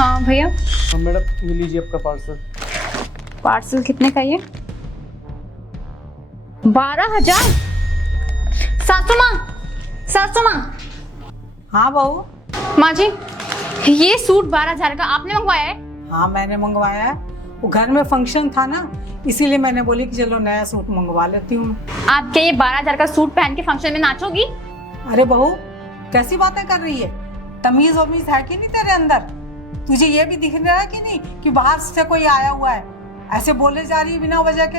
हाँ भैया। मैडम ये लीजिए आपका पार्सल। पार्सल कितने का ये? 12,000? सासू माँ, सासू माँ। हाँ बहू। माँ जी, ये सूट 12,000 का आपने मंगवाया है? हाँ मैंने मंगवाया है। वो घर में फंक्शन था ना, इसीलिए मैंने बोली कि चलो नया सूट मंगवा लेती हूँ। आप क्या ये 12,000 का सूट पहन के फंक्शन में नाचोगी? अरे बहू कैसी बातें कर रही है? तमीज वमीज है कि नहीं तेरे अंदर? तुझे ये भी दिख रहा है कि नहीं कि बाहर से कोई आया हुआ है? ऐसे बोले जा रही है बिना वजह के।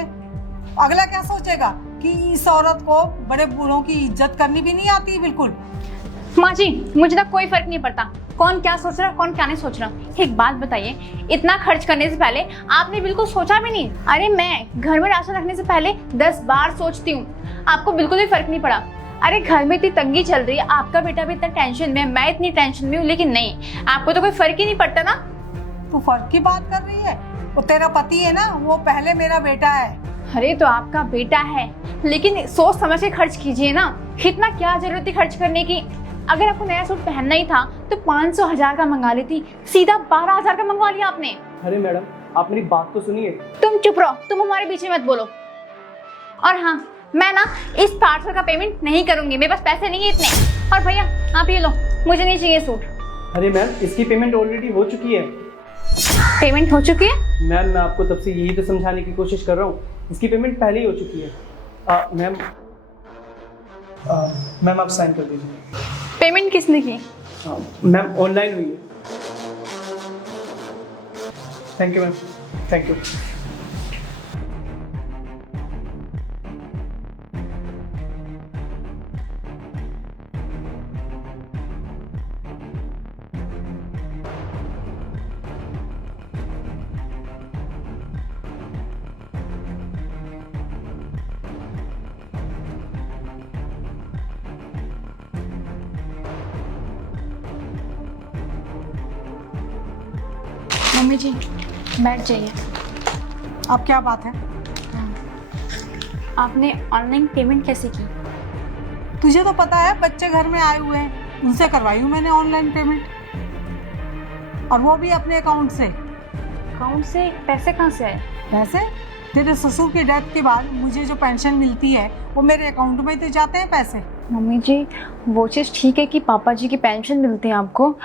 अगला क्या सोचेगा कि इस औरत को बड़े बूढ़ों की इज्जत करनी भी नहीं आती बिल्कुल। माँ जी, मुझे ना कोई फर्क नहीं पड़ता कौन क्या सोच रहा है कौन क्या नहीं सोच रहा। एक बात बताइए, इतना खर्च करने से पहले आपने बिल्कुल सोचा भी नहीं? अरे मैं घर में राशन रखने से पहले 10 बार सोचती हूँ, आपको बिल्कुल भी फर्क नहीं पड़ा। अरे घर में इतनी तंगी चल रही है, आपका बेटा भी इतना टेंशन में, मैं इतनी टेंशन में हूँ, लेकिन नहीं, आपको तो कोई फर्क ही नहीं पड़ता ना। तू फर्क की बात कर रही है? वो तेरा पति है ना, वो पहले मेरा बेटा है। अरे तो आपका बेटा है, लेकिन सोच समझ के खर्च कीजिए ना। इतना क्या जरूरत थी खर्च करने की? अगर आपको नया सूट पहनना ही था तो 500,000 का मंगा लेती, सीधा 12,000 का मंगवा लिया आपने। अरे मैडम आप मेरी बात तो सुनिए। तुम चुप रहो, तुम हमारे बीच में मत बोलो। और हाँ, मैं ना इस पार्सल का पेमेंट नहीं करूंगी, मेरे पास पैसे नहीं है इतने। और भैया आप ये लो, मुझे नहीं चाहिए सूट। अरे मैम इसकी पेमेंट ऑलरेडी हो चुकी है। पेमेंट हो चुकी है? मैम मैं आपको तब से यही तो समझाने की कोशिश कर रहा हूँ, इसकी पेमेंट पहले ही हो चुकी है। मैम आप साइन कर दीजिए। पेमेंट किसने की? मैम ऑनलाइन हुई है। Thank you ma'am, thank you. Mummy ji बैठ जाइए। अब क्या बात है? आपने ऑनलाइन पेमेंट कैसे की? तुझे तो पता है बच्चे घर में आए हुए हैं, उनसे करवाई हूँ मैंने ऑनलाइन पेमेंट, और वो भी अपने अकाउंट से। अकाउंट से? पैसे कहाँ से आए? वैसे तेरे ससुर की डेथ के बाद मुझे जो पेंशन मिलती है वो मेरे अकाउंट में तो जाते हैं पैसे। मम्मी जी वो चीज़ ठीक है कि पापा जी की पेंशन मिलती है आपको,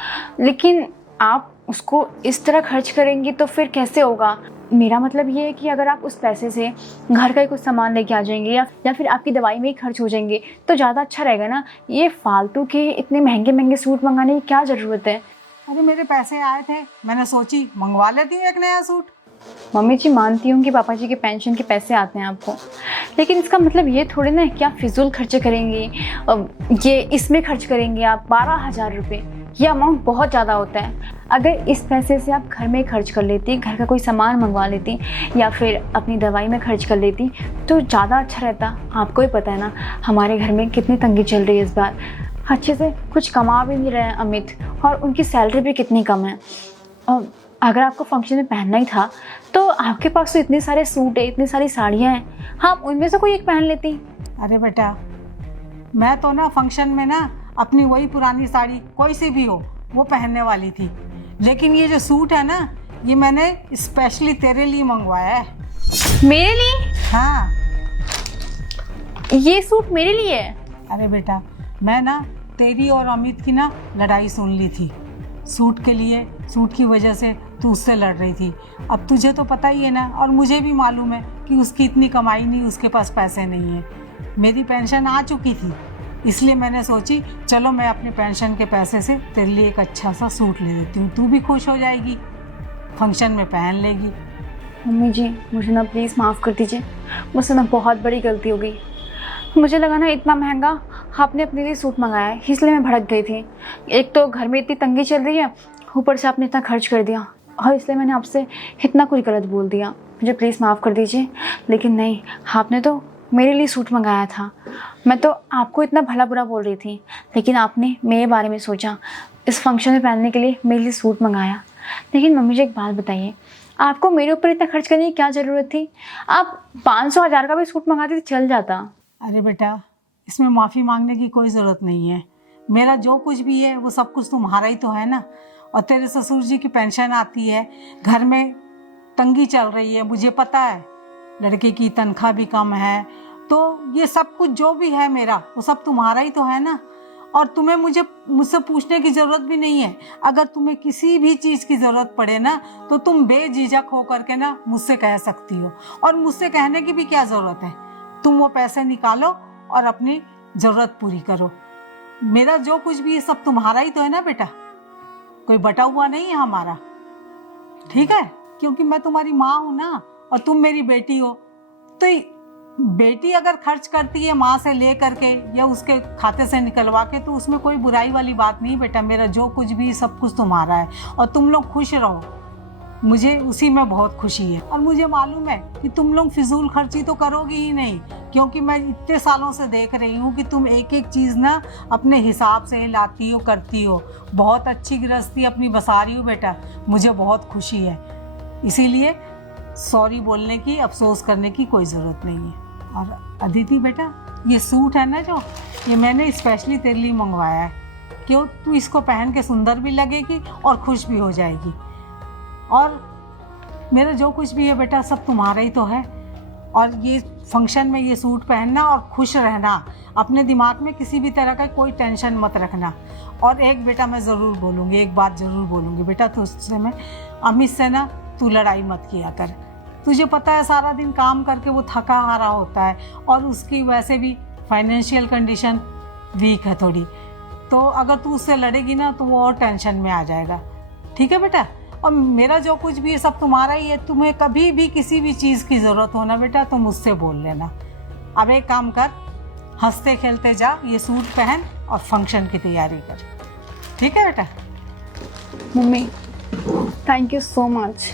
लेकिन आप उसको इस तरह खर्च करेंगी तो फिर कैसे होगा? मेरा मतलब ये है कि अगर आप उस पैसे से घर का ही कुछ सामान लेके आ जाएंगे या फिर आपकी दवाई में ही खर्च हो जाएंगे तो ज़्यादा अच्छा रहेगा ना। ये फालतू के इतने महंगे महंगे सूट मंगाने की क्या ज़रूरत है? अरे मेरे पैसे आए थे, मैंने सोची मंगवा लेती हूँ एक नया सूट। मम्मी जी मानती हूँ कि पापा जी के पेंशन के पैसे आते हैं आपको, लेकिन इसका मतलब ये थोड़ी ना कि आप फिजूल खर्चे करेंगे। ये इसमें खर्च करेंगे आप 12,000 रुपये, ये अमाउंट बहुत ज़्यादा होता है। अगर इस पैसे से आप घर में खर्च कर लेती, घर का कोई सामान मंगवा लेती या फिर अपनी दवाई में खर्च कर लेती तो ज़्यादा अच्छा रहता। आपको ही पता है ना हमारे घर में कितनी तंगी चल रही है इस बार, अच्छे से कुछ कमा भी नहीं रहे हैं अमित, और उनकी सैलरी भी कितनी कम है। अगर आपको फंक्शन में पहनना ही था तो आपके पास तो इतने सारे सूट है, इतनी सारी साड़ियाँ हैं, हाँ उनमें से कोई एक पहन लेती। अरे बेटा मैं तो ना फंक्शन में ना अपनी वही पुरानी साड़ी कोई सी भी हो वो पहनने वाली थी, लेकिन ये जो सूट है ना ये मैंने स्पेशली तेरे लिए मंगवाया है। मेरे लिए? हाँ ये सूट मेरे लिए है? अरे बेटा मैं ना तेरी और अमित की ना लड़ाई सुन ली थी सूट के लिए, सूट की वजह से तू उससे लड़ रही थी। अब तुझे तो पता ही है ना, और मुझे भी मालूम है कि उसकी इतनी कमाई नहीं, उसके पास पैसे नहीं है। मेरी पेंशन आ चुकी थी, इसलिए मैंने सोची चलो मैं अपने पेंशन के पैसे से तेरे लिए एक अच्छा सा सूट ले देती हूँ, तू भी खुश हो जाएगी, फंक्शन में पहन लेगी। मम्मी जी मुझे ना प्लीज़ माफ़ कर दीजिए, मुझसे ना बहुत बड़ी गलती हो गई। मुझे लगा ना इतना महंगा आपने अपने लिए सूट मंगाया है, इसलिए मैं भड़क गई थी। एक तो घर में इतनी तंगी चल रही है, ऊपर से आपने इतना खर्च कर दिया, और इसलिए मैंने आपसे इतना कुछ गलत बोल दिया। मुझे प्लीज़ माफ़ कर दीजिए। लेकिन नहीं, आपने तो मेरे लिए सूट मंगाया था, मैं तो आपको इतना भला बुरा बोल रही थी, लेकिन आपने मेरे बारे में सोचा, इस फंक्शन में पहनने के लिए मेरे लिए सूट मंगाया। लेकिन मम्मी जी एक बात बताइए, आपको मेरे ऊपर इतना खर्च करने की क्या ज़रूरत थी? आप 500,000 का भी सूट मंगाते तो चल जाता। अरे बेटा इसमें माफ़ी मांगने की कोई ज़रूरत नहीं है, मेरा जो कुछ भी है वो सब कुछ तुम्हारा ही तो है ना। और तेरे ससुर जी की पेंशन आती है, घर में तंगी चल रही है, मुझे पता है, लड़के की तनख्वाह भी कम है, तो ये सब कुछ जो भी है मेरा वो सब तुम्हारा ही तो है ना। और तुम्हें मुझसे पूछने की ज़रूरत भी नहीं है। अगर तुम्हें किसी भी चीज़ की ज़रूरत पड़े ना तो तुम बेझिझक हो करके ना मुझसे कह सकती हो। और मुझसे कहने की भी क्या ज़रूरत है, तुम वो पैसे निकालो और अपनी ज़रूरत पूरी करो। मेरा जो कुछ भी है सब तुम्हारा ही तो है ना बेटा, कोई बटा हुआ नहीं है हमारा, ठीक है? क्योंकि मैं तुम्हारी माँ हूँ ना और तुम मेरी बेटी हो। तो बेटी अगर खर्च करती है माँ से ले करके या उसके खाते से निकलवा के तो उसमें कोई बुराई वाली बात नहीं बेटा। मेरा जो कुछ भी सब कुछ तुम्हारा है और तुम लोग खुश रहो, मुझे उसी में बहुत खुशी है। और मुझे मालूम है कि तुम लोग फिजूल खर्ची तो करोगी ही नहीं, क्योंकि मैं इतने सालों से देख रही हूँ कि तुम एक एक चीज़ ना अपने हिसाब से लाती हो, करती हो। बहुत अच्छी गृहस्थी अपनी बसा रही हो बेटा, मुझे बहुत खुशी है। इसीलिए सॉरी बोलने की, अफसोस करने की कोई ज़रूरत नहीं है। और अदिति बेटा, ये सूट है ना जो, ये मैंने स्पेशली तेरे लिए मंगवाया है, क्यों तू इसको पहन के सुंदर भी लगेगी और खुश भी हो जाएगी। और मेरा जो कुछ भी है बेटा सब तुम्हारा ही तो है। और ये फंक्शन में ये सूट पहनना और खुश रहना, अपने दिमाग में किसी भी तरह का कोई टेंशन मत रखना। और एक बेटा मैं ज़रूर बोलूँगी, एक बात ज़रूर बोलूँगी बेटा, तो उससे मैं अमित से ना तू लड़ाई मत किया कर। तुझे पता है सारा दिन काम करके वो थका हारा होता है और उसकी वैसे भी फाइनेंशियल कंडीशन वीक है थोड़ी, तो अगर तू उससे लड़ेगी ना तो वो और टेंशन में आ जाएगा, ठीक है बेटा? और मेरा जो कुछ भी है सब तुम्हारा ही है। तुम्हें कभी भी किसी भी चीज़ की ज़रूरत हो ना बेटा तो मुझसे बोल लेना। अब एक काम कर, हंसते खेलते जा, ये सूट पहन और फंक्शन की तैयारी कर, ठीक है बेटा? Mummy thank you so much,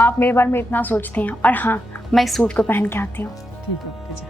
आप मेरे बारे में इतना सोचती हैं। और हाँ, मैं इस सूट को पहन के आती हूँ। ठीक है बेटा, जा।